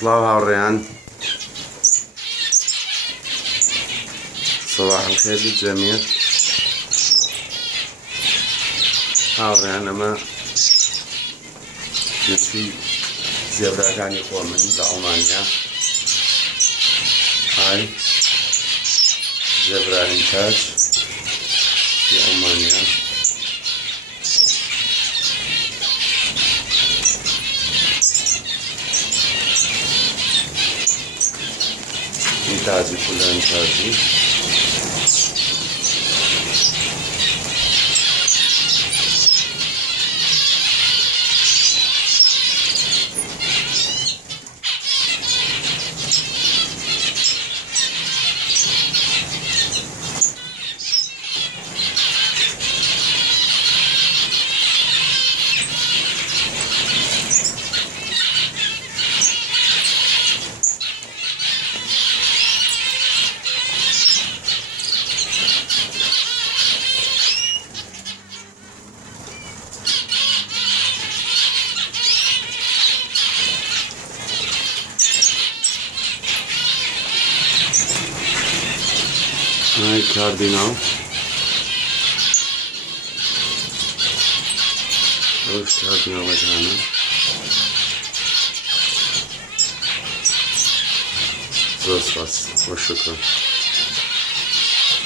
صلاة الريان. صباح الخير للجميع. هاوريان ئەمە گوێچی زێبراکانی خۆمن لە ئەڵمانیا. هاي زێبرانی تاج لە ئەڵمانیا. تاجی فلان تاجی هاي كاردينال. وش كاردينال وجهنا زوز بس وشكرا.